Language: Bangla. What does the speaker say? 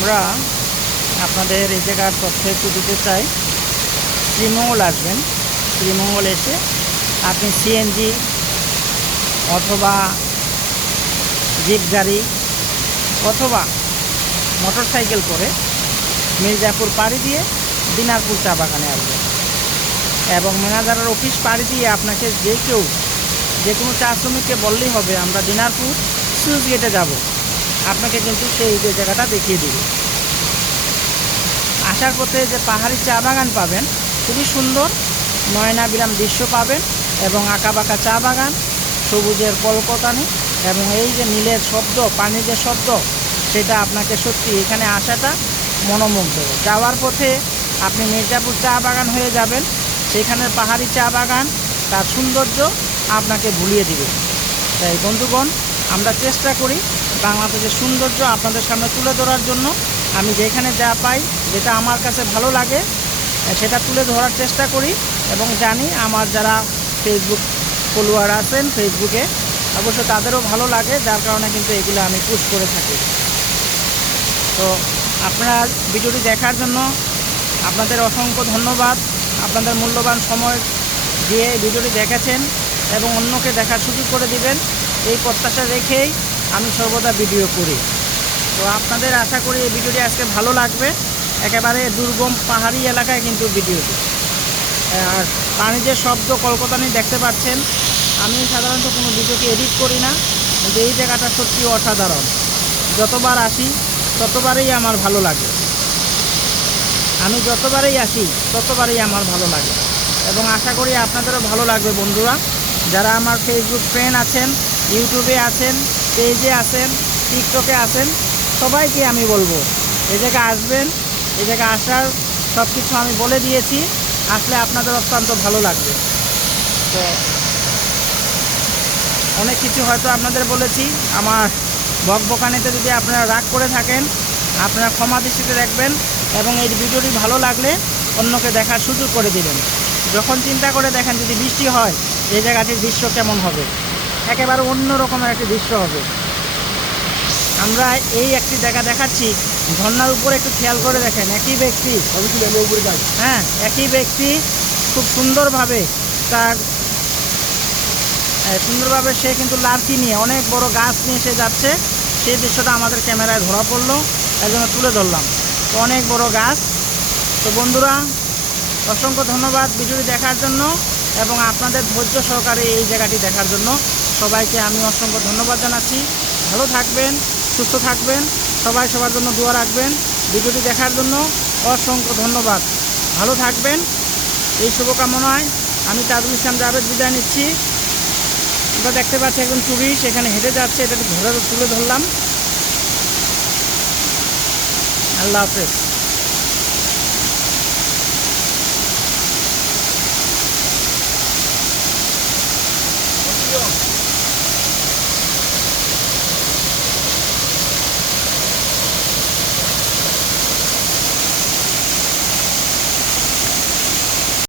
আমরা আপনাদের এই জায়গার তথ্য একটু দিতে চাই। শ্রীমঙ্গল আসবেন। শ্রীমঙ্গল এসে আপনি সিএনজি অথবা জিপ গাড়ি অথবা মোটর সাইকেল করে মির্জাপুর পাড়ি দিয়ে দিনারপুর চা বাগানে আসবেন এবং ম্যানেজারের অফিস পাড়ি দিয়ে আপনাকে যে কেউ যে কোনো চা শ্রমিককে বললেই হবে, আমরা দিনারপুর সুইচ গেটে যাব। আপনাকে কিন্তু সেই যে জায়গাটা দেখিয়ে দেবে। আসার পথে যে পাহাড়ি চা বাগান পাবেন, খুবই সুন্দর নয়নাবিরাম দৃশ্য পাবেন এবং আঁকাবাঁকা চা বাগান, সবুজের কলকতানি এবং এই যে নীলের শব্দ পানির যে শব্দ, সেটা আপনাকে সত্যি এখানে আসাটা মনোমুগ্ধ যাওয়ার পথে আপনি মির্জাপুর চা বাগান হয়ে যাবেন, সেখানের পাহাড়ি চা বাগান, তার সৌন্দর্য আপনাকে ভুলিয়ে দিবে। তাই বন্ধুগণ আমরা চেষ্টা করি বাংলাদেশের সৌন্দর্য আপনাদের সামনে তুলে ধরার জন্য। আমি যেখানে যা পাই, যেটা আমার কাছে ভালো লাগে, সেটা তুলে ধরার চেষ্টা করি এবং জানি আমার যারা ফেসবুক ফলোয়ার আছেন ফেসবুকে অবশ্য তাদেরও ভালো লাগে, যার কারণে কিন্তু এগুলো আমি পুশ করে থাকি। তো আপনারা ভিডিওটি দেখার জন্য আপনাদের অসংখ্য ধন্যবাদ। আপনাদের মূল্যবান সময় দিয়ে ভিডিওটি দেখেছেন এবং অন্যকে দেখার সুযোগ করে দিবেন। এই প্রত্যাশা রেখেই আমি সর্বদা ভিডিও করি। তো আপনাদের আশা করি এই ভিডিওটি আজকে ভালো লাগবে। একেবারে দুর্গম পাহাড়ি এলাকায় কিন্তু ভিডিওটি আর পানির যে শব্দ কলকাতানি দেখতে পাচ্ছেন। আমি সাধারণত কোনো ভিডিওকে এডিট করি না, কিন্তু এই জায়গাটা সত্যি অসাধারণ। যতবার আসি, ততবারই আমার ভালো লাগে। আমি যতবারই আসি, ততবারই আমার ভালো লাগে। এবং আশা করি আপনাদেরও ভালো লাগবে বন্ধুরা। যারা আমার ফেসবুক ফ্রেন্ড আছেন ইউটিউবে আছেন, পেজে আছেন, টিকটকে আছেন, সবাইকে আমি বলব, এ জায়গায় আসবেন, এ জায়গায় আসার সব কিছু আমি বলে দিয়েছি, আসলে আপনাদের অত্যন্ত ভালো লাগবে। তো অনেক কিছু হয়তো আপনাদের বলেছি, আমার বকবকানিতে যদি আপনারা রাগ করে থাকেন, আপনারা ক্ষমা দৃষ্টিতে দেখবেন এবং এই ভিডিওটি ভালো লাগলে অন্যকে দেখার সুযোগ করে দিবেন। যখন চিন্তা করে দেখেন যদি বৃষ্টি হয় এই জায়গাটির দৃশ্য কেমন হবে? একেবারে অন্য রকমের একটি দৃশ্য হবে। আমরা এই একটি জায়গা দেখাচ্ছি। ঝর্নার উপরে একটু খেয়াল করে দেখেন একই ব্যক্তি। হ্যাঁ একই ব্যক্তি খুব সুন্দরভাবে তার সুন্দরভাবে সে কিন্তু লাঠি নিয়ে অনেক বড় গাছ নিয়ে সে যাচ্ছে। সেই দৃশ্যটা আমাদের ক্যামেরায় ধরা পড়ল এই জন্য তুলে ধরলাম। তো অনেক বড় গাছ। তো বন্ধুরা অসংখ্য ধন্যবাদ ভিডিওটি দেখার জন্য। এবং আপনাদের ধৈর্য সহকারে এই জায়গাটি দেখার জন্য সবাইকে আমি অসংখ্য ধন্যবাদ জানাচ্ছি। ভালো থাকবেন, সুস্থ থাকবেন, সবাই সবার জন্য দোয়া রাখবেন। ভিডিওটি দেখার জন্য অসংখ্য ধন্যবাদ। ভালো থাকবেন, এই শুভকামনায় আমি তাজুল ইসলাম জাভেদ বিদায় নিচ্ছি। আমরা দেখতে পাচ্ছি একজন টুরিস্ট এখানে হেঁটে যাচ্ছে, এটা ধরে তুলে ধরলাম। আল্লাহ হাফেজ।